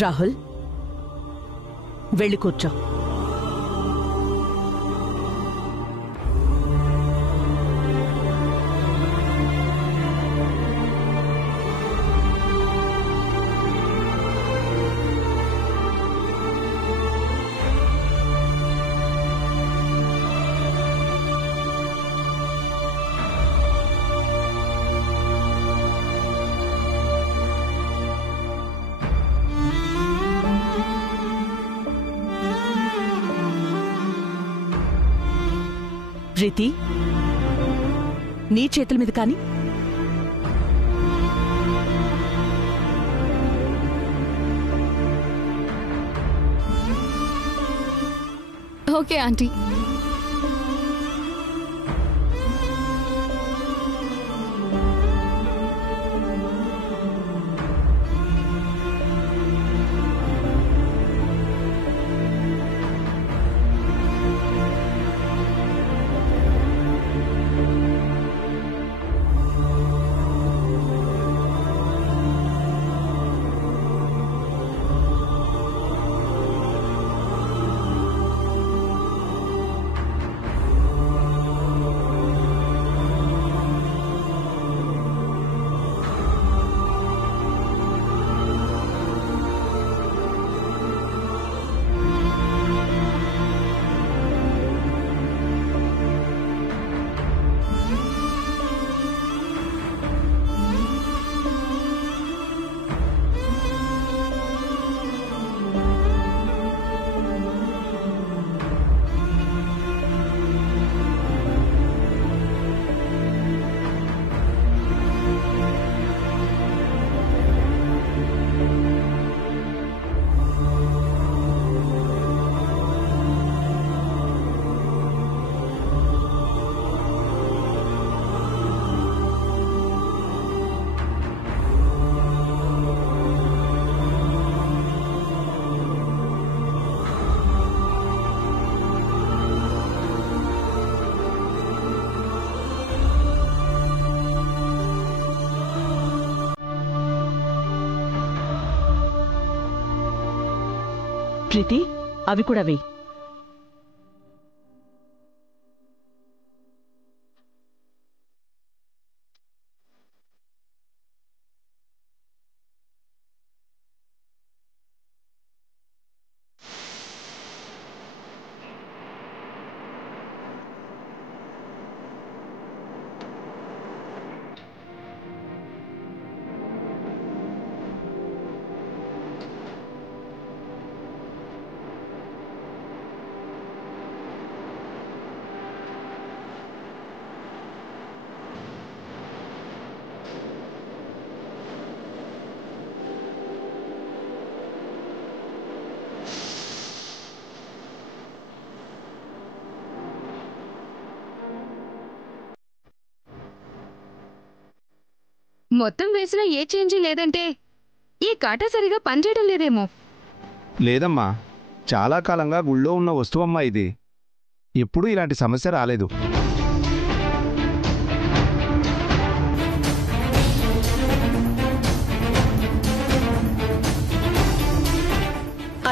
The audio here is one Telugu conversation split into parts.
రాహుల్, వెళ్ళి కూర్చో. ప్రీతి, నీ చేతుల మీద కానీ. Okay aunty. ప్రీతి, అవి కూడా వెయ్యి. మొత్తం వేసినా ఏ చేంజ్ లేదంటే ఈ కాటా సరిగా పనిచేయడం లేదేమో. లేదమ్మా, చాలా కాలంగా గుళ్ళో ఉన్న వస్తువమ్మా ఇది. ఎప్పుడూ ఇలాంటి సమస్య రాలేదు.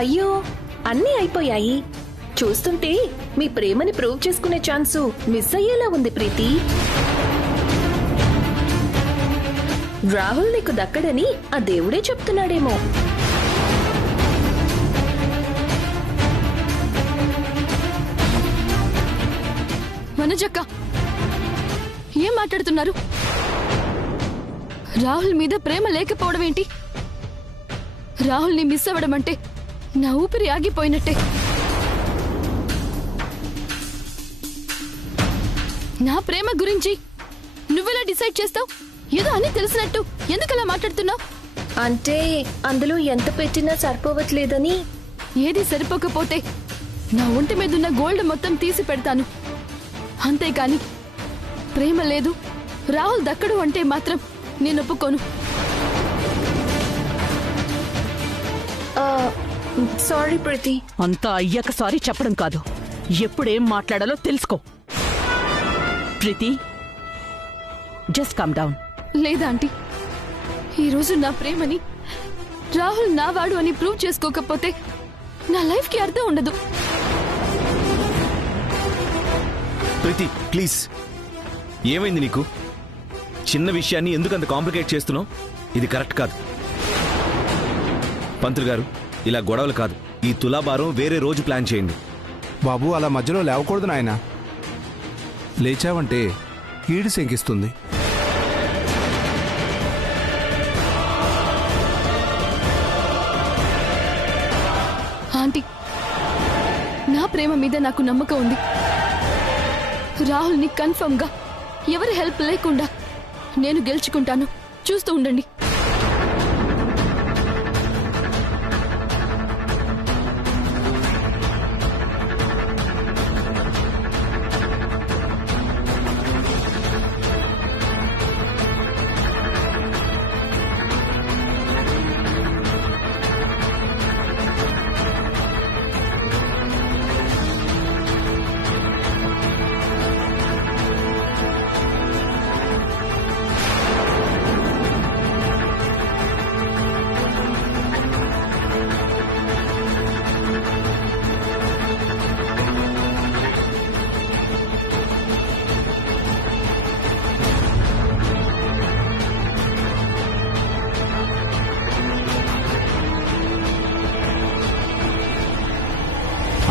అయ్యో, అన్నీ అయిపోయాయి. చూస్తుంటే మీ ప్రేమని ప్రూవ్ చేసుకునే ఛాన్సు మిస్ అయ్యేలా ఉంది ప్రీతి. రాహుల్ నీకు దక్కడని ఆ దేవుడే చెప్తున్నాడేమో. మనజక్క, ఏం మాట్లాడుతున్నారు? రాహుల్ మీద ప్రేమ లేకపోవడం ఏంటి? రాహుల్ని మిస్ అవ్వడం అంటే నా ఊపిరి ఆగిపోయినట్టే. నా ప్రేమ గురించి నువ్వెలా డిసైడ్ చేస్తావు? ఏదో అని తెలిసినట్టు ఎందుకలా మాట్లాడుతున్నావు? అంటే అందులో ఎంత పెట్టినా సరిపోవట్లేదని. ఏది సరిపోకపోతే నా ఒంటి మీదున్న గోల్డ్ మొత్తం తీసి పెడతాను. అంతేకాని ప్రేమ లేదు, రాహుల్ దక్కడు అంటే మాత్రం నేను ఒప్పుకోను. సారీ ప్రీతి. అంతా అయ్యాక సారీ చెప్పడం కాదు, ఎప్పుడేం మాట్లాడాలో తెలుసుకో. ప్రీతి, జస్ట్ కమ్ డౌన్. లేదా ఆంటీ, ఈరోజు నా ప్రేమని రాహుల్ నావాడు అని ప్రూవ్ చేసుకోకపోతే నా లైఫ్కి అర్థం ఉండదు. ప్రీతి ప్లీజ్, ఏమైంది నీకు? చిన్న విషయాన్ని ఎందుకు అంత కాంప్లికేట్ చేస్తున్నావు? ఇది కరెక్ట్ కాదు. పంతులు గారు, ఇలా గొడవలు కాదు. ఈ తులాభారం వేరే రోజు ప్లాన్ చేయండి. బాబు అలా మధ్యలో లేవకూడదు నాయన. లేచావంటే కీడు శంకిస్తుంది. ఆంటీ, నా ప్రేమ మీద నాకు నమ్మకం ఉంది. రాహుల్ని కన్ఫర్మ్ గా ఎవరి హెల్ప్ లేకుండా నేను గెలుచుకుంటాను. చూస్తూ ఉండండి.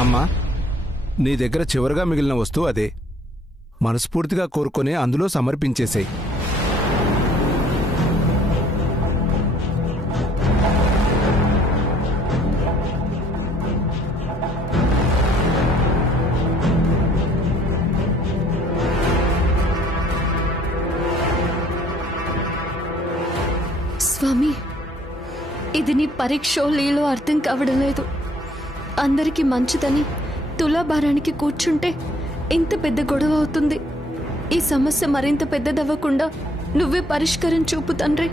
అమ్మా, నీ దగ్గర చివరిగా మిగిలిన వస్తువు అదే. మనస్ఫూర్తిగా కోరుకొని అందులో సమర్పించేసేయ్. స్వామి, ఇది నీ పరీక్షో లీలో అర్థం కావడం లేదు. అందరికీ మంచిదని తులాభారానికి కూర్చుంటే ఇంత పెద్ద గొడవ అవుతుంది. ఈ సమస్య మరింత పెద్దదవ్వకుండా నువ్వే పరిష్కారం చూపు తండ్రి.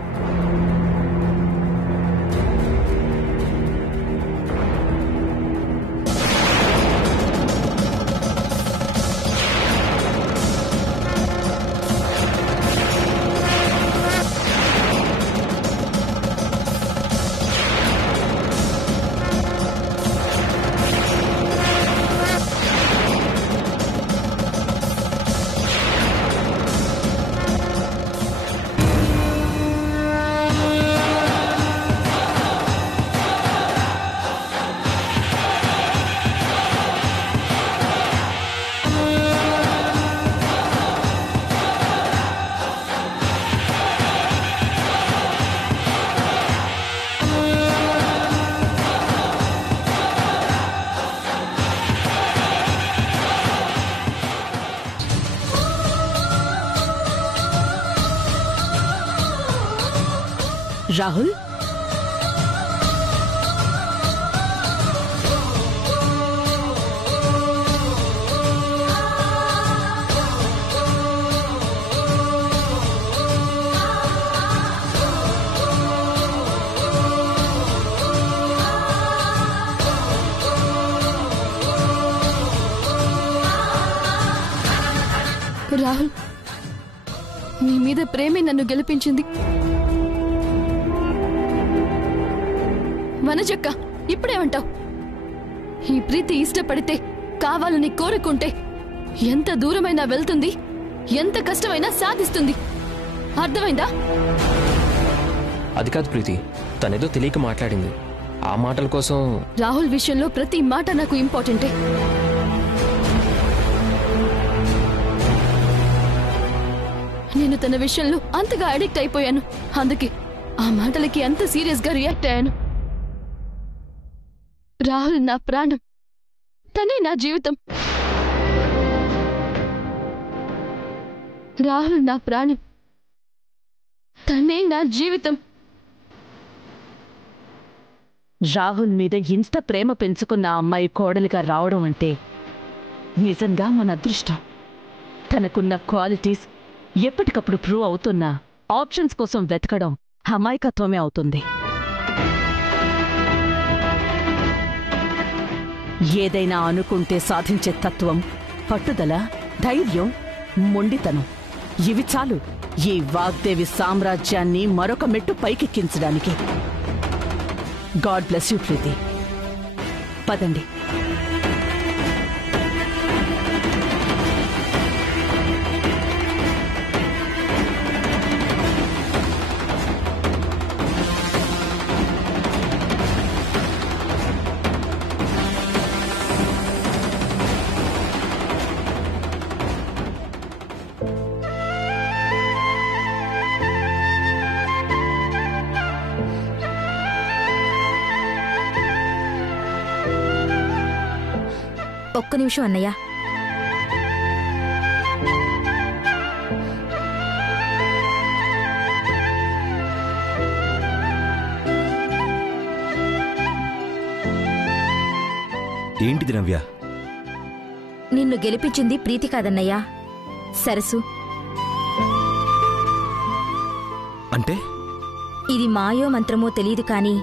రాహుల్, రాహుల్, నీ మీద ప్రేమే నన్ను గెలిపించింది. వనజక్క, ఇప్పుడేమంటావు? ఈ ప్రీతి ఇష్టపడితే, కావాలని కోరుకుంటే ఎంత దూరమైనా వెళ్తుంది, ఎంత కష్టమైనా సాధిస్తుంది. అర్థమైందా? అది కాదు ప్రీతి, తనేదో తెలియక మాట్లాడింది. ఆ మాటల కోసం రాహుల్ విషయంలో ప్రతి మాట నాకు ఇంపార్టెంటే. నేను తన విషయంలో అంతగా అడిక్ట్ అయిపోయాను. అందుకే ఆ మాటలకి అంత సీరియస్ గా రియాక్ట్ అయ్యాను. రాహుల్ నా ప్రాణం, తనే నా జీవితం. రాహుల్ నా ప్రాణం, తనే నా జీవితం. రాహుల్ మీద ఇంత ప్రేమ పెంచుకున్న అమ్మాయి కోడలిగా రావడం అంటే నిజంగా మన అదృష్టం. తనకున్న క్వాలిటీస్ ఎప్పటికప్పుడు ప్రూవ్ అవుతున్నా ఆప్షన్స్ కోసం వెతకడం అమాయకత్వమే అవుతుంది. ఏదైనా అనుకుంటే సాధించే తత్వం, పట్టుదల, ధైర్యం, మొండితనం ఇవి చాలు ఈ వాగ్దేవి సామ్రాజ్యాన్ని మరొక మెట్టు పైకెక్కించడానికి. గాడ్ బ్లెస్ యూ ప్రీతి. పదండి. ఒక్క నిమిషం అన్నయ్య. ఏంటిది నవ్య? నిన్ను గెలిపించింది ప్రీతి కాదన్నయ్యా, సరసు. అంటే ఇది మాయో మంత్రమో తెలీదు కాని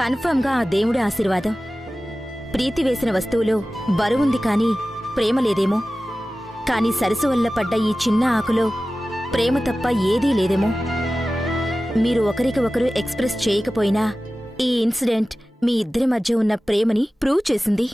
కన్ఫర్మ్గా ఆ దేవుడి ఆశీర్వాదం. ప్రీతి వేసిన వస్తువులో బరువుంది కాని ప్రేమ లేదేమో. కాని సరసు వల్ల పడ్డ ఈ చిన్న ఆకులో ప్రేమ తప్ప ఏదీ లేదేమో. మీరు ఒకరికి ఒకరు ఎక్స్ప్రెస్ చేయకపోయినా ఈ ఇన్సిడెంట్ మీ ఇద్దరి మధ్య ఉన్న ప్రేమని ప్రూవ్ చేసింది.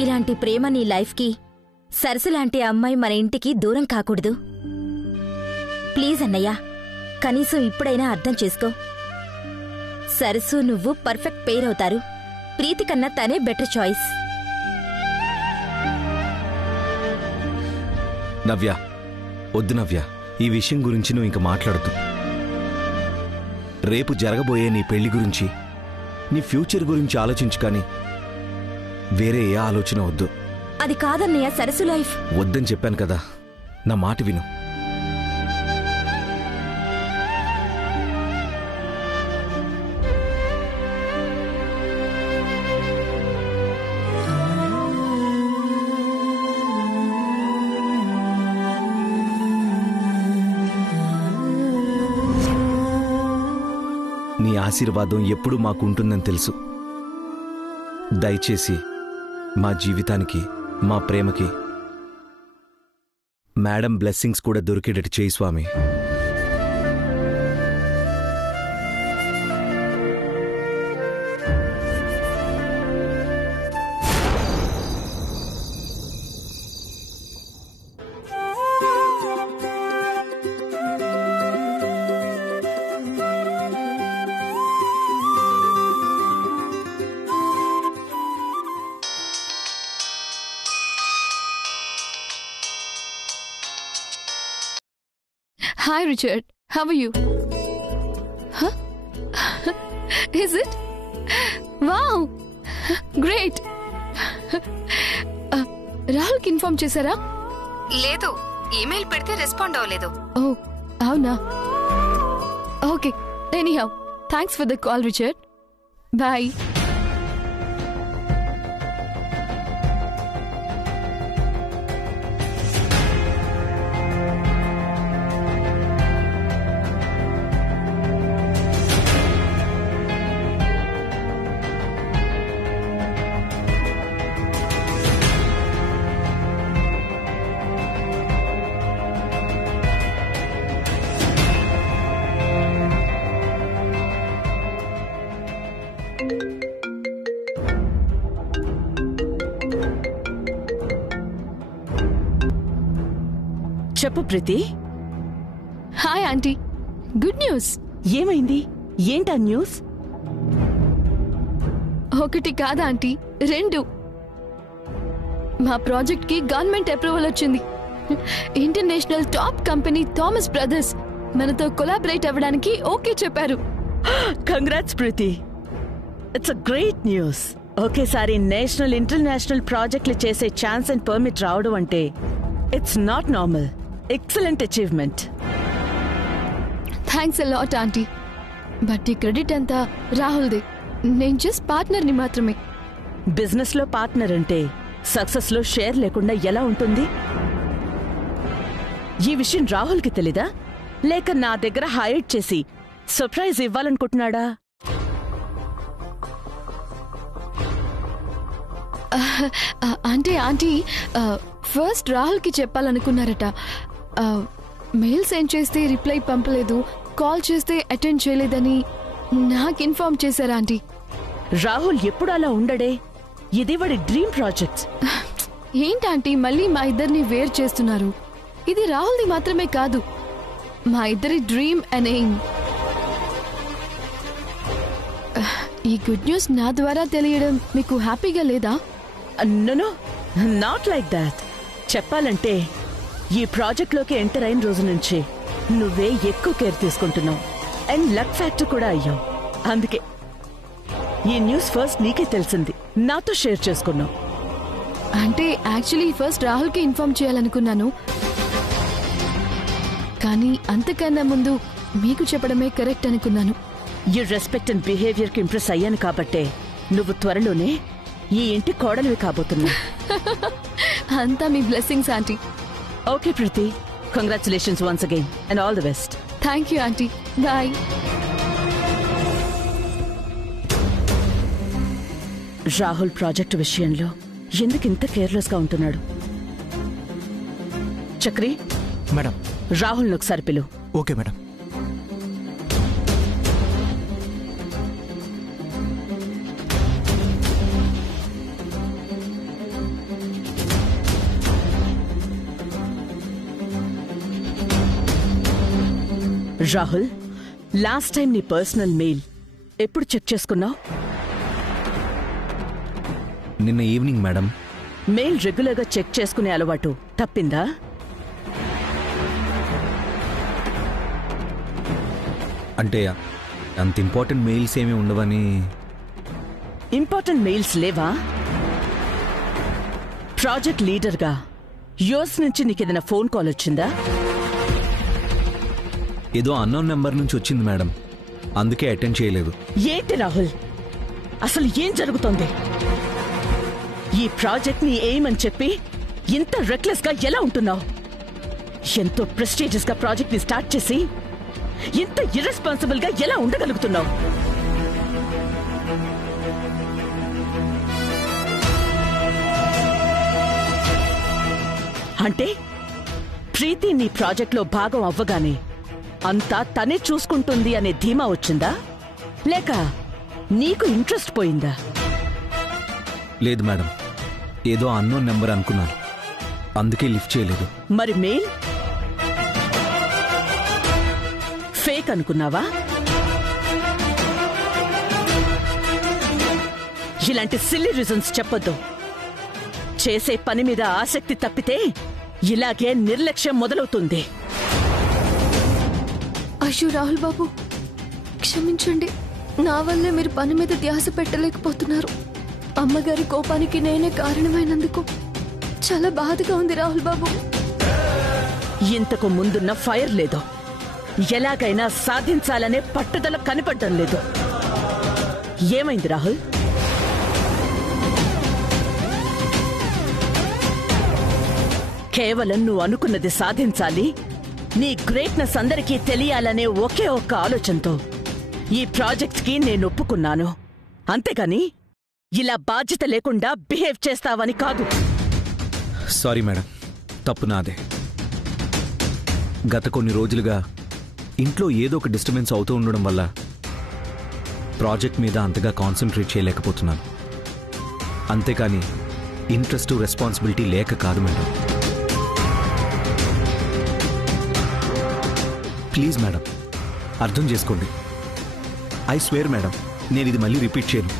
ఇలాంటి ప్రేమ నీ లైఫ్కి, సరసులాంటి అమ్మాయి మన ఇంటికి దూరం కాకూడదు. ప్లీజ్ అన్నయ్య, కనీసం ఇప్పుడైనా అర్థం చేసుకో. సరసు నువ్వు పర్ఫెక్ట్ పెయిర్ అవుతారు. ప్రీతి కన్నా తనే బెటర్ చాయిస్. నవ్య, వద్దు నవ్య, ఈ విషయం గురించి నువ్వు ఇంక మాట్లాడుతూ. రేపు జరగబోయే నీ పెళ్లి గురించి, నీ ఫ్యూచర్ గురించి ఆలోచించు, కానీ వేరే ఏ ఆలోచన వద్దు. అది కాదన్నయ్య, సరసు లైఫ్. వద్దని చెప్పాను కదా, నా మాట విను. నీ ఆశీర్వాదం ఎప్పుడూ మాకుంటుందని తెలుసు. దయచేసి మా జీవితానికి, మా ప్రేమకి మేడం బ్లెస్సింగ్స్ కూడా దొరికేటట్టు చేయి స్వామి. Hi Richard, how are you? Huh? Is it? Wow! Great! రాహుల్కి ఇన్ఫార్మ్ చేశారా? లేదు, ఈమెయిల్ పెడితే రెస్పాండ్ అవ్వలేదు. ఓ అవునా? Okay, anyhow thanks for the call Richard. Bye. చెప్పు Preeti. Hi aunty, good news. ఏమైంది? ఏంటా న్యూస్? ఒకటి కాదా ఆంటీ, రెండు. మా ప్రాజెక్ట్ కి గవర్నమెంట్ అప్రూవల్ వచ్చింది. International top company Thomas Brothers మనతో కొలాబరేట్ అవ్వడానికి ఓకే చెప్పారు. Congrats Preethi. It's a great news. ఒకేసారి నేషనల్ ఇంటర్నేషనల్ ప్రాజెక్టులు చేసే ఛాన్స్ అండ్ పర్మిట్ రావడం అంటే it's not normal. Excellent achievement. Thanks a lot aunty. But ఈ క్రెడిట్ అంతా రాహుల్ది. నేను జస్ట్ పార్ట్నర్ని మాత్రమే. బిజినెస్ లో పార్ట్నర్ అంటే సక్సెస్ లో షేర్ లేకుండా ఎలా ఉంటుంది? ఈ విషయం రాహుల్కి తెలీదా? లేక నా దగ్గర హైడ్ చేసి సర్ప్రైజ్ ఇవ్వాలనుకుంటున్నాడా? అంటే ఆంటీ ఫస్ట్ రాహుల్కి చెప్పాలనుకున్నారట. మెయిల్ సెండ్ చేస్తే రిప్లై పంపలేదు, కాల్ చేస్తే అటెండ్ చేయలేదని నాకు ఇన్ఫార్మ్ చేశారా ఆంటీ. రాహుల్ ఎప్పుడు అలా ఉండడే. ఇది వాడి డ్రీమ్ ప్రాజెక్ట్. ఏంటంటీ మళ్ళీ మా ఇద్దరిని వేరు చేస్తున్నారు? ఇది రాహుల్ది మాత్రమే కాదు, మా ఇద్దరి డ్రీమ్ అండ్ ఎయిమ్. ఈ గుడ్ న్యూస్ నా ద్వారా తెలియడం మీకు హ్యాపీగా లేదా? No, not like that. చెప్పాలంటే ఈ ప్రాజెక్ట్లోకి ఎంటర్ అయిన రోజు నుంచి నువ్వే ఎక్కువ కేర్ తీసుకుంటున్నావు అండ్ లక్ ఫ్యాక్టర్ కూడా అయ్యావు. అందుకే ఈ న్యూస్ ఫస్ట్ నీకే తెలిసింది, నాతో షేర్ చేసుకున్నావు. అంటే యాక్చువల్లీ ఫస్ట్ రాహుల్కి ఇన్ఫార్మ్ చేయాలనుకున్నాను, కానీ అంతకన్నా ముందు మీకు చెప్పడమే కరెక్ట్ అనుకున్నాను. ఈ రెస్పెక్ట్ అండ్ బిహేవియర్ కి ఇంప్రెస్ అయ్యాను కాబట్టే నువ్వు త్వరలోనే ఈ ఇంటి కోడలివి కాబోతున్నా. అంతా మీ blessings aunty. Okay Preeti, congratulations once again and all the best. Thank you aunty. Bye. Rahul project విషయంలో ఎందుకు ఇంత కేర్లెస్ గా ఉంటున్నాడు? చక్రి, మేడం. రాహుల్ ఒకసారి పిలు. Okay madam. Rahul, last time నీ పర్సనల్ మెయిల్ ఎప్పుడు చెక్ చేసుకున్నావు? నిన్న ఈవినింగ్ మేడం. మెయిల్ రెగ్యులర్గా చెక్ చేసుకునే అలవాటు తప్పిందా? అంటే అంత ఇంపార్టెంట్ మెయిల్స్ ఏమీ ఉండవని. ఇంపార్టెంట్ మెయిల్స్ లేవా? ప్రాజెక్ట్ లీడర్గా యూఎస్ నుంచి నీకేదైనా ఫోన్ కాల్ వచ్చిందా? ఏదో అన్నోన్ నెంబర్ నుంచి వచ్చింది మేడం, అందుకే అటెండ్ చేయలేదు. ఏంటి రాహుల్, అసలు ఏం జరుగుతోంది? ఈ ప్రాజెక్ట్ ని ఎయిమ్ అని చెప్పి ఇంత రెక్లెస్ గా ఎలా ఉంటున్నావు? ఎంతో ప్రెస్టీజియస్ గా ప్రాజెక్ట్ ని స్టార్ట్ చేసి ఇంత ఇర్రెస్పాన్సిబుల్ గా ఎలా ఉండగలుగుతున్నావు? అంటే ప్రీతి నీ ప్రాజెక్ట్ లో భాగం అవ్వగానే అంతా తనే చూసుకుంటుంది అనే ధీమా వచ్చిందా, లేక నీకు ఇంట్రెస్ట్ పోయిందా? లేదు మేడం, ఏదో అన్నోన్ నెంబర్ అనుకున్నాను, అందుకే లిఫ్ట్ చేయలేదు. మరి మెయిల్ ఫేక్ అనుకున్నావా? ఇలాంటి సిల్లీ రీజన్స్ చెప్పొద్దు. చేసే పని మీద ఆసక్తి తప్పితే ఇలాగే నిర్లక్ష్యం మొదలవుతుంది. అయ్యో రాహుల్ బాబు, క్షమించండి. నా వల్లే మీరు పని మీద ధ్యాస పెట్టలేకపోతున్నారు. అమ్మగారి కోపానికి నేనే కారణమైనందుకు చాలా బాధగా ఉంది రాహుల్ బాబు. ఇంతకు ముందున్న ఫైర్ లేదు, ఎలాగైనా సాధించాలనే పట్టుదల కనపడడం లేదు. ఏమైంది రాహుల్? కేవలం నువ్వు అనుకున్నది సాధించాలి, నీ గ్రేట్నెస్ అందరికీ తెలియాలనే ఒకే ఒక్క ఆలోచనతో ఈ ప్రాజెక్ట్కి నేను ఒప్పుకున్నాను. అంతేగాని ఇలా బాధ్యత లేకుండా బిహేవ్ చేస్తావని కాదు. సారీ మేడం, తప్పు నాదే. గత కొన్ని రోజులుగా ఇంట్లో ఏదో ఒక డిస్టర్బెన్స్ అవుతూ ఉండడం వల్ల ప్రాజెక్ట్ మీద అంతగా కాన్సన్ట్రేట్ చేయలేకపోతున్నాను. అంతేకాని ఇంట్రెస్ట్, రెస్పాన్సిబిలిటీ లేక కాదు మేడం. ప్లీజ్ మేడం, అర్థం చేసుకోండి. ఐ స్వేర్ మేడం, నేను ఇది మళ్ళీ రిపీట్ చేయను.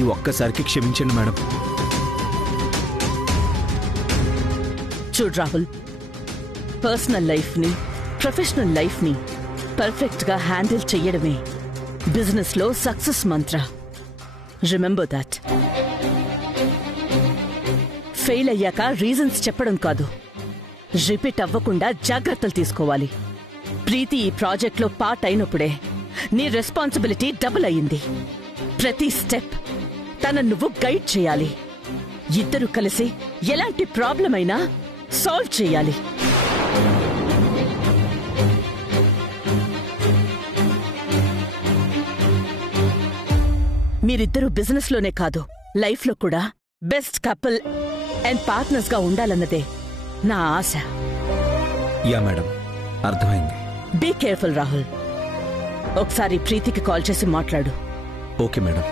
ఈ ఒక్కసారికి క్షమించండి మేడం. చూడు రాహుల్, పర్సనల్ లైఫ్ని, ప్రొఫెషనల్ లైఫ్ని పర్ఫెక్ట్గా హ్యాండిల్ చెయ్యడమే బిజినెస్లో success Mantra. Remember that. Fail అయ్యాక రీజన్స్ చెప్పడం కాదు, రిపీట్ అవ్వకుండా జాగ్రత్తలు తీసుకోవాలి. ప్రీతి ఈ ప్రాజెక్ట్లో పార్ట్ అయినప్పుడే నీ రెస్పాన్సిబిలిటీ డబుల్ అయ్యింది. ప్రతి స్టెప్ తన నువ్వు గైడ్ చేయాలి. ఇద్దరు కలిసి ఎలాంటి ప్రాబ్లం అయినా సాల్వ్ చేయాలి. మీరిద్దరూ బిజినెస్లోనే కాదు, లైఫ్లో కూడా బెస్ట్ కపుల్ అండ్ పార్ట్నర్స్గా ఉండాలన్నదే నా ఆశ. యా మేడం, అర్థమైంది. Be careful Rahul. ఒకసారి ప్రీతికి కాల్ చేసి మాట్లాడు. Okay madam.